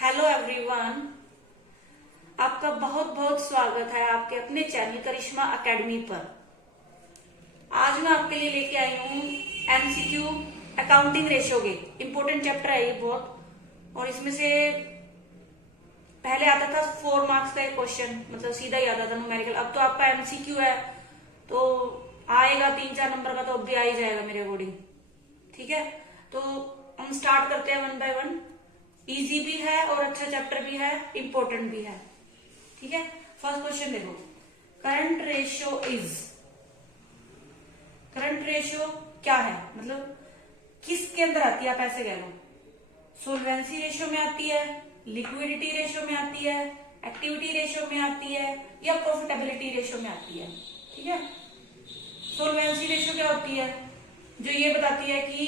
Hello everyone, आपका बहुत बहुत स्वागत है आपके अपने चैनल करिश्मा एकेडमी पर। आज मैं आपके लिए लेके आई हूँ एमसीक्यू अकाउंटिंग रेशियो के इम्पोर्टेंट चैप्टर है ये बहुत। और इसमें से पहले आता था 4 मार्क्स का एक क्वेश्चन, मतलब सीधा ही आता था न्यूमेरिकल। अब तो आपका एमसीक्यू है तो आएगा 3-4 नंबर का, तो अब भी आ ही जाएगा मेरे अकॉर्डिंग। ठीक है, तो हम स्टार्ट करते हैं 1 बाय 1। इजी भी है और अच्छा चैप्टर भी है, इंपॉर्टेंट भी है। ठीक है, फर्स्ट क्वेश्चन देखो। करंट रेशियो क्या है, मतलब किसके अंदर आती है, आप ऐसे कह लो। सोल्वेंसी रेशियो में आती है, लिक्विडिटी रेशियो में आती है, एक्टिविटी रेशियो में आती है, या प्रॉफिटेबिलिटी रेशियो में आती है। ठीक है, सोल्वेंसी रेशियो क्या होती है, जो ये बताती है कि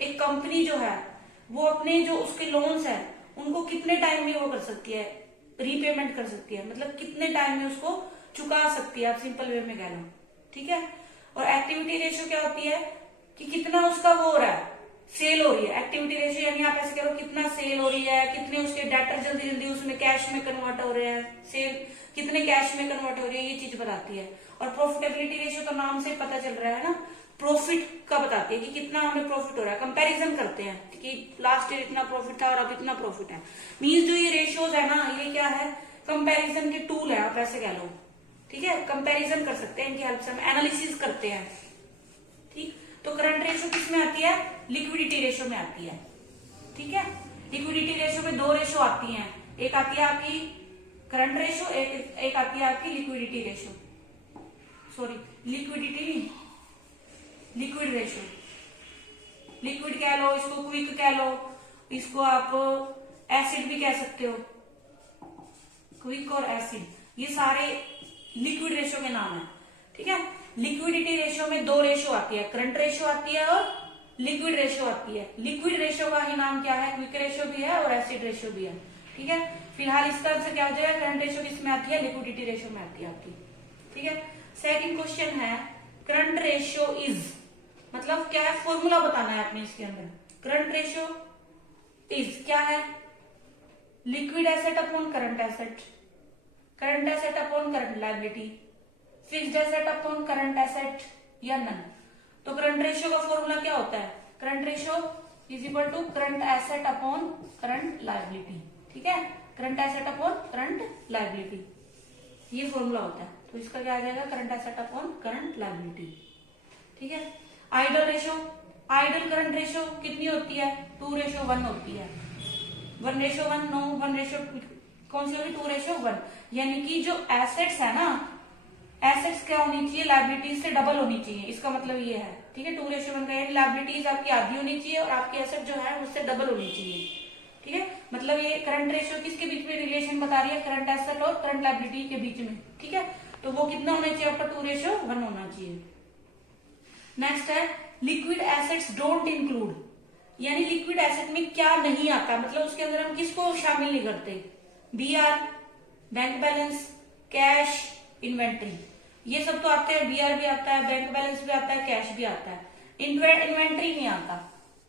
एक कंपनी जो है वो अपने जो उसके लोन्स है उनको कितने टाइम में वो कर सकती है, रीपेमेंट कर सकती है, मतलब कितने टाइम में उसको चुका सकती है, आप सिंपल वे में कह लो। ठीक है, और एक्टिविटी रेशियो क्या होती है कि कितना उसका वो हो रहा है, सेल हो रही है। एक्टिविटी रेशियो यानी आप ऐसे करो कितना सेल हो रही है, कितने उसके डेटर जल्दी जल्दी उसमें कैश में कन्वर्ट हो रहे हैं, सेल कितने कैश में कन्वर्ट हो रही है, ये चीज बताती है। और प्रॉफिटेबिलिटी रेशियो तो नाम से पता चल रहा है ना, प्रॉफिट का बताती है कि कितना हमें प्रॉफिट हो रहा है। कंपैरिजन करते हैं कि लास्ट ईयर इतना प्रॉफिट था और अब इतना प्रॉफिट है। मींस जो ये रेशियोज है ना, ये क्या है, कंपैरिजन के टूल है, आप ऐसे कह लो। ठीक है, कंपैरिजन कर सकते हैं, इनकी हेल्प से हम एनालिसिस करते हैं। ठीक, तो करंट रेशियो किस में आती है, लिक्विडिटी रेशियो में आती है। ठीक है, लिक्विडिटी रेशियो में 2 रेशियो आती हैं, एक आती है आपकी करंट रेशियो, एक आती है आपकी लिक्विडिटी रेशियो, सॉरी लिक्विडिटी नहीं, लिक्विड रेशियो। लिक्विड कह लो इसको, क्विक कह लो इसको, आप एसिड भी कह सकते हो। क्विक और एसिड ये सारे लिक्विड रेशियो के नाम है। ठीक है, लिक्विडिटी रेशियो में 2 रेशियो आती है, करंट रेशियो आती है और लिक्विड रेशियो आती है। लिक्विड रेशियो का ही नाम क्या है, क्विक रेशियो भी है और एसिड रेशियो भी है। ठीक है, फिलहाल इसका आंसर क्या हो जाएगा, करंट रेशियो किसमें आती है, लिक्विडिटी रेशियो में आती है आपकी। ठीक है, सेकंड क्वेश्चन है करंट रेशियो इज, मतलब क्या है, फॉर्मूला बताना है आपने इसके अंदर। करंट रेशियो इज क्या है, liquid asset upon current asset, current asset upon current liability, fixed asset upon current asset या नन। तो करंट रेशियो का फॉर्मूला क्या होता है, current ratio is equal to current asset upon current liability. ठीक है, current asset upon current liability, ये formula होता है। तो इसका क्या आ जाएगा, current asset upon current liability. ठीक है, ideal ratio, ideal current ratio कितनी होती है, 2:1 होती है। 1:1 नो, 1 कौन सी होगी, 2:1। यानी कि जो एसेट्स है ना, एसेट्स क्या होनी चाहिए, लायबिलिटीज से डबल होनी चाहिए, इसका मतलब ये है। ठीक है, 2:1 का, यानी लायबिलिटीज आपकी आधी होनी चाहिए और आपकी एसेट जो है उससे डबल होनी चाहिए। ठीक है, मतलब ये करंट रेशियो किसके बीच में रिलेशन बता रही है, करंट एसेट और करंट लायबिलिटी के बीच में। ठीक है, तो वो कितना होना चाहिए आपका, 2:1 होना चाहिए। नेक्स्ट है लिक्विड एसेट्स डोंट इंक्लूड, यानी लिक्विड एसेट में क्या नहीं आता, मतलब उसके अंदर हम किसको शामिल नहीं करते, BR, bank balance, cash, inventory, ये सब तो आते हैं। बीआर भी आता है, बैंक बैलेंस भी आता है, कैश भी आता है, इन्वेंट्री नहीं आता।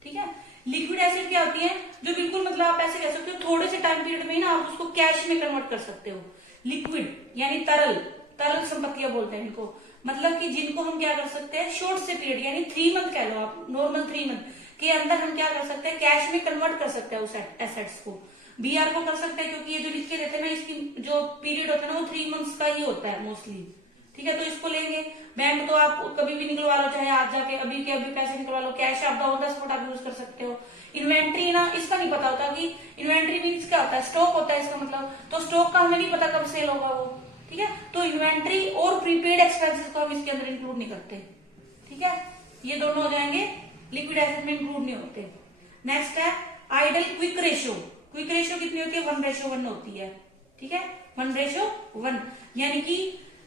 ठीक है, लिक्विड एसेट क्या होती है, जो बिल्कुल मतलब आप ऐसे कह सकते हो थोड़े से टाइम पीरियड में ही ना आप उसको कैश में कन्वर्ट कर सकते हो। लिक्विड यानी तरल, तरल संपत्तियां बोलते हैं इनको, मतलब कि जिनको हम क्या कर सकते हैं, शॉर्ट से पीरियड यानी 3 मंथ कह लो आप, नॉर्मल 3 मंथ के अंदर हम क्या कर सकते हैं, कैश में कन्वर्ट कर सकते हैं उस एसेट्स को। बीआर को कर सकते हैं क्योंकि ये जो लिख के देते हैं ना, इसकी जो पीरियड होता है ना वो 3 मंथ्स का ही होता है मोस्टली। ठीक है, तो इसको लेंगे। बैंक तो आप कभी भी निकलवा लो, चाहे आज जाके अभी के अभी पैसे निकलवा लो। कैश आप ऑन द स्पॉट आप यूज कर सकते हो। इन्वेंट्री ना, इसका नहीं पता होता कि इन्वेंट्री मीन्स क्या होता है, स्टॉक होता है इसका मतलब, तो स्टॉक का हमें नहीं पता कब सेल होगा वो। ठीक है, तो इन्वेंट्री और प्रीपेड एक्सपेंसेस को हम इसके अंदर इंक्लूड नहीं करते। ठीक है, ये दोनों हो जाएंगे, लिक्विड एसेट में इंक्लूड नहीं होते। नेक्स्ट है ideal quick ratio, quick ratio कितनी होती है, 1:1 होती है। ठीक है, 1:1, यानी कि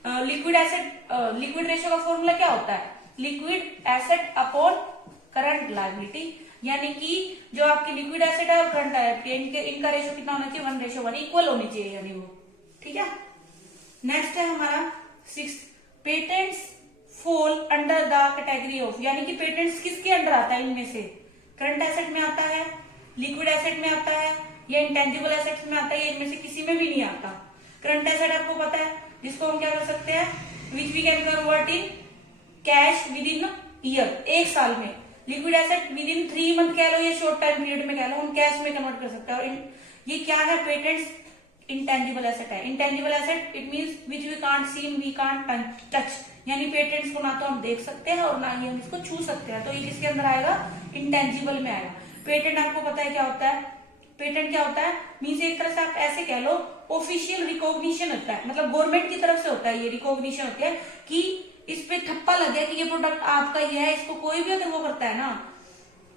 लिक्विड एसेट, लिक्विड रेशियो का फॉर्मूला क्या होता है, liquid asset upon current liability, यानी कि जो आपकी लिक्विड एसेट है और करंट लायबिलिटी इनका रेशियो कितना होना चाहिए, 1:1 इक्वल होनी चाहिए यानी वो। ठीक है, नेक्स्ट है हमारा 6, patents fall under the category of, यानी कि पेटेंट्स किसके अंडर आता है, इनमें से करंट एसेट में आता है, लिक्विड एसेट में आता है ये इंटेंजिबल एसेट्स में आता है, ये इनमें से किसी में भी नहीं आता। करंट एसेट आपको पता है, जिसको हम क्या कर सकते हैं, which we can convert in cash within year, एक साल में। Liquid asset within 3 month कह लो या शॉर्ट टाइम पीरियड में कह लो, हम कैश में कन्वर्ट कर सकते हैं। और ये क्या है, पेटेंट्स इंटेंजिबल एसेट है। Intangible asset it means which we can't see, we can't touch, यानी पेटेंट्स को ना तो हम देख सकते हैं और ना ही हम इसको छू सकते हैं, तो ये किसके अंदर आएगा, इंटेंजिबल में आएगा। पेटेंट आपको पता है क्या होता है, पेटेंट क्या होता है, मींस एक तरह से आप ऐसे कह लो ऑफिशियल रिकॉग्निशन होता है, मतलब गवर्नमेंट की तरफ से होता है, ये रिकॉग्निशन होती है कि इस पे ठप्पा लग गया कि ये प्रोडक्ट आपका ही है। इसको कोई भी अगर वो करता है ना,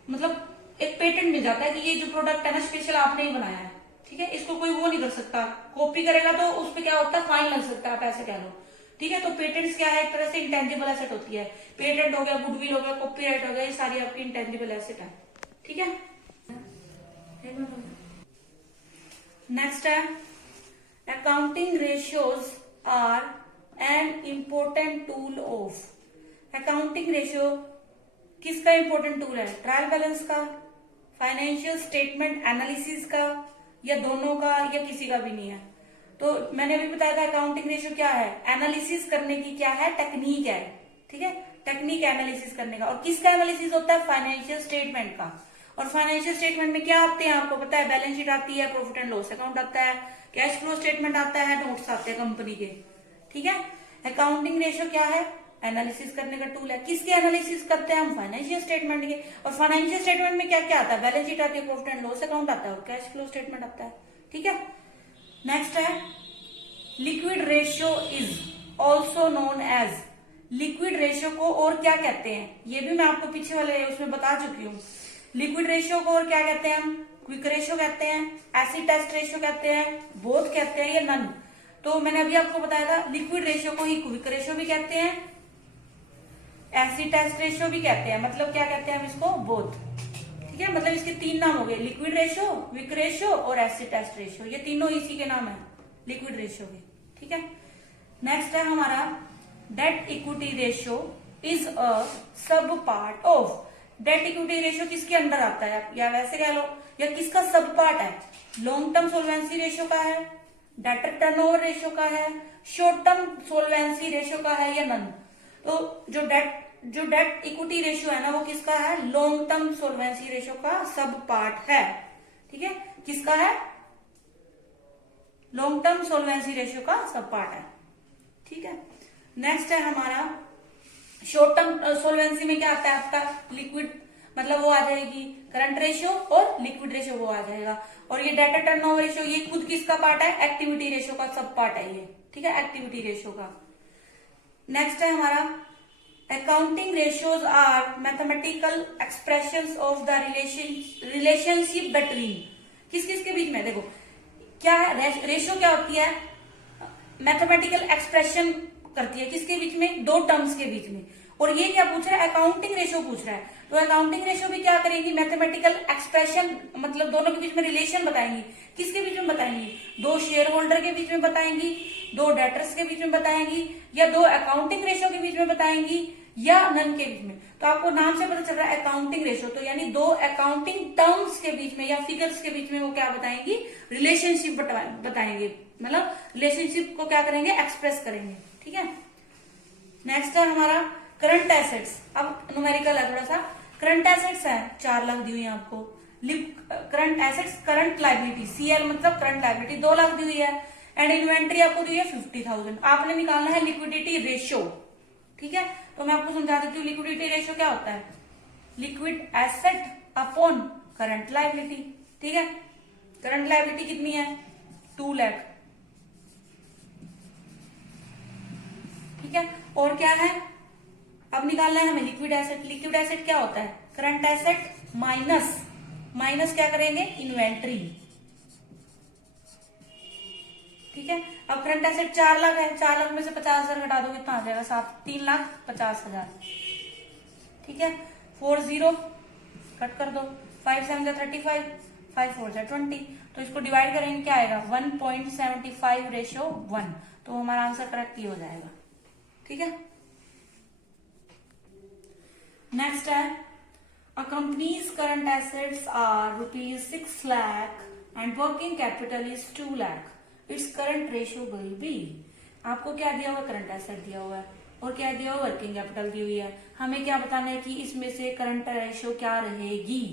मतलब एक पेटेंट मिल जाता है कि ये जो प्रोडक्ट है ना स्पेशल आपने ही बनाया है, ठीक है, इसको कोई वो नहीं कर सकता, कॉपी करेगा तो उस पे क्या होता है, फाइन लग सकता है, आप ऐसे कह लो, ठीक है। तो पेटेंट्स क्या है, एक तरह से इंटेंजिबल एसेट होती है। पेटेंट हो गया, गुडविल हो गया, कॉपीराइट हो गया, ये सारी आपकी इंटेंजिबल एसेट है, ठीक है। नेक्स्ट है accounting ratios are an important tool of. Accounting ratio किसका इंपॉर्टेंट टूल है, ट्रायल बैलेंस का, फाइनेंशियल स्टेटमेंट एनालिसिस का, या दोनों का, या किसी का भी नहीं है। तो मैंने अभी बताया था अकाउंटिंग रेशियो क्या है, एनालिसिस करने की क्या है, टेक्निक है, ठीक है, टेक्निक एनालिसिस करने का। और किसका एनालिसिस होता है, फाइनेंशियल स्टेटमेंट का। और फाइनेंशियल स्टेटमेंट में क्या आते हैं आपको पता है, बैलेंस शीट आती है, प्रॉफिट एंड लॉस अकाउंट आता है, कैश फ्लो स्टेटमेंट आता है, नोट्स आते हैं कंपनी के, ठीक है। अकाउंटिंग रेशियो क्या है, एनालिसिस करने का टूल है। किसके एनालिसिस करते हैं हम, फाइनेंशियल स्टेटमेंट के। और फाइनेंशियल स्टेटमेंट में क्या क्या आता है, बैलेंस शीट आती है, प्रॉफिट एंड लॉस अकाउंट आता है, और कैश फ्लो स्टेटमेंट आता है, ठीक है। नेक्स्ट है liquid ratio is also known as. Liquid ratio को और क्या कहते हैं, ये भी मैं आपको पीछे वाले उसमें बता चुकी हूँ। लिक्विड रेशियो को और क्या कहते हैं हम, क्विक रेशियो कहते हैं, एसिड टेस्ट रेशियो कहते हैं, बोथ कहते हैं, या नन। तो मैंने अभी आपको बताया था लिक्विड रेशियो को ही क्विक रेशियो भी कहते हैं, एसिड टेस्ट रेशियो भी कहते हैं, मतलब क्या कहते हैं हम इसको, बोथ, ठीक है। मतलब इसके 3 नाम हो गए, लिक्विड रेशियो, क्विक रेशियो और एसिड टेस्ट रेशियो, ये तीनों इसी के नाम है लिक्विड रेशियो के, ठीक है। नेक्स्ट है हमारा debt equity ratio is a sub part of. Debt equity ratio किसके अंडर आता है, या वैसे कह लो या किसका सब पार्ट है, लॉन्ग टर्म सोल्वेंसी रेशियो का है, डेटर टर्नओवर रेशियो का है, शॉर्ट टर्म सोल्वेंसी रेशियो का है, या नन। तो जो डेट इक्विटी रेशियो है ना, वो किसका है, लॉन्ग टर्म सोल्वेंसी रेशियो का सब पार्ट है, ठीक है। किसका है, लॉन्ग टर्म सोल्वेंसी रेशियो का सब पार्ट है, ठीक है। नेक्स्ट है हमारा शॉर्ट टर्म सोल्वेंसी में क्या आता है आपका, लिक्विड, मतलब वो आ जाएगी करंट रेशियो, और लिक्विड रेशियो वो आ जाएगा। और ये डेटा टर्नओवर रेशियो ये खुद किसका पार्ट है, एक्टिविटी रेशियो का सब पार्ट है ये, ठीक है, एक्टिविटी रेशियो का। नेक्स्ट है हमारा accounting ratios are mathematical expressions of the relationship between. किस किस के बीच में, देखो क्या है, रेशियो क्या होती है, मैथमेटिकल एक्सप्रेशन करती है किसके बीच में, 2 टर्म्स के बीच में। और ये क्या पूछ रहा है, अकाउंटिंग रेशियो पूछ रहा है। तो अकाउंटिंग रेशियो भी क्या करेंगी, मैथमेटिकल एक्सप्रेशन, मतलब दोनों के बीच में रिलेशन बताएंगी। किसके बीच में बताएंगी, 2 शेयर होल्डर के बीच में बताएंगी, 2 डेटर्स के बीच में बताएंगी, या 2 अकाउंटिंग रेशियो के बीच में बताएंगी, या नन के बीच में। तो आपको नाम से पता चल रहा है अकाउंटिंग रेशियो, तो यानी 2 अकाउंटिंग टर्म्स के बीच में या फिगर्स के बीच में वो क्या बताएंगी, रिलेशनशिप बताएंगे, मतलब रिलेशनशिप को क्या करेंगे, एक्सप्रेस करेंगे, ठीक है। नेक्स्ट है हमारा करंट एसेट्स। अब न्यूमेरिकल है थोड़ा सा। करंट एसेट्स है 4 लाख दी हुई है आपको। Current assets current liability, CL मतलब करंट लाइबिलिटी 2 लाख दी हुई है, एंड इन्वेंट्री आपको दी है 50,000। आपने निकालना है लिक्विडिटी रेशियो, ठीक है। तो मैं आपको समझा देती हूँ लिक्विडिटी रेशियो क्या होता है, liquid asset upon current liability, ठीक है। करंट लाइबिलिटी कितनी है, 2 लाख, ठीक है। और क्या है, अब निकालना है हमें लिक्विड एसेट। लिक्विड एसेट क्या होता है, करंट एसेट माइनस क्या करेंगे, इन्वेंट्री, ठीक है। अब करंट एसेट 4 लाख है, 4 लाख में से 50,000 घटा दो, कितना आ जाएगा, 3,50,000, ठीक है। 4 0 कट कर दो, 5 7 35, 5 4 20। तो इसको डिवाइड करेंगे क्या आएगा, 1.75:1। तो हमारा आंसर करेक्ट ही हो जाएगा, ठीक है। नेक्स्ट है a company's current assets are ₹6 lakh and working capital is 2 lakh, it's current ratio will be. आपको क्या दिया हुआ, करंट एसेट दिया हुआ है और क्या दिया हुआ, वर्किंग कैपिटल दी हुई है। हमें क्या बताना है कि इसमें से करंट रेशियो क्या रहेगी।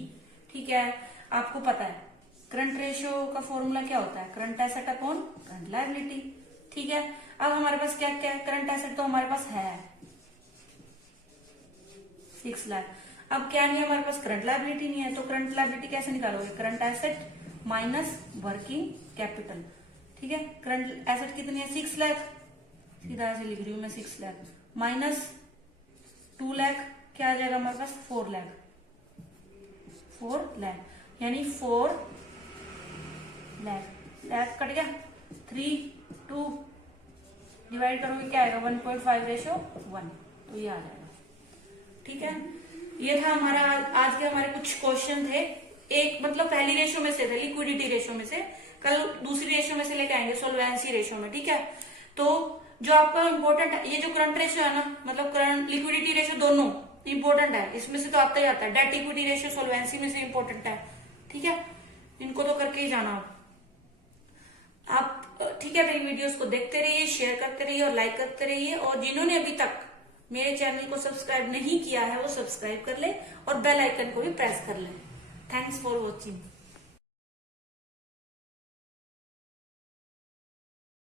ठीक है, आपको पता है करंट रेशियो का फॉर्मूला क्या होता है, current asset upon current liability. ठीक है, अब हमारे पास क्या क्या है, करंट एसेट तो हमारे पास है 6 लाख। अब क्या नहीं है हमारे पास, करंट लायबिलिटी नहीं है, तो करंट लायबिलिटी कैसे निकालोगे, current asset minus working capital. ठीक है, करंट एसेट कितनी है, 6 लाख, सीधा से लिख रही हूं मैं 6 लाख माइनस 2 लाख, क्या आ जाएगा हमारे पास 4 लाख, 4 लाख, यानी 4 लाख, लाख कट गया, 3 2 डिवाइड करोगे क्या आएगा, 1.5 रेशो 1, तो ये आ जाएगा। ठीक है, ये था हमारा आज के हमारे कुछ क्वेश्चन थे। एक मतलब पहली रेशो में से थे, लिक्विडिटी रेशो में से, कल दूसरी रेशो में से लेके आएंगे सोल्वेंसी रेशो में। ठीक है, तो जो आपका इम्पोर्टेंट है, ये जो करंट रेशो है ना, मतलब करंट लिक्विडिटी रेशो दोनों इंपॉर्टेंट है, इसमें से तो आता ही आता है। डेट इक्विटी रेशियो सोल्वेंसी में से इंपॉर्टेंट है। ठीक है, इनको तो करके ही जाना आप। ठीक है, मेरी वीडियोस को देखते रहिए, शेयर करते रहिए और लाइक करते रहिए, और जिन्होंने अभी तक मेरे चैनल को सब्सक्राइब नहीं किया है वो सब्सक्राइब कर ले और बेल आइकन को भी प्रेस कर ले। Thanks for watching.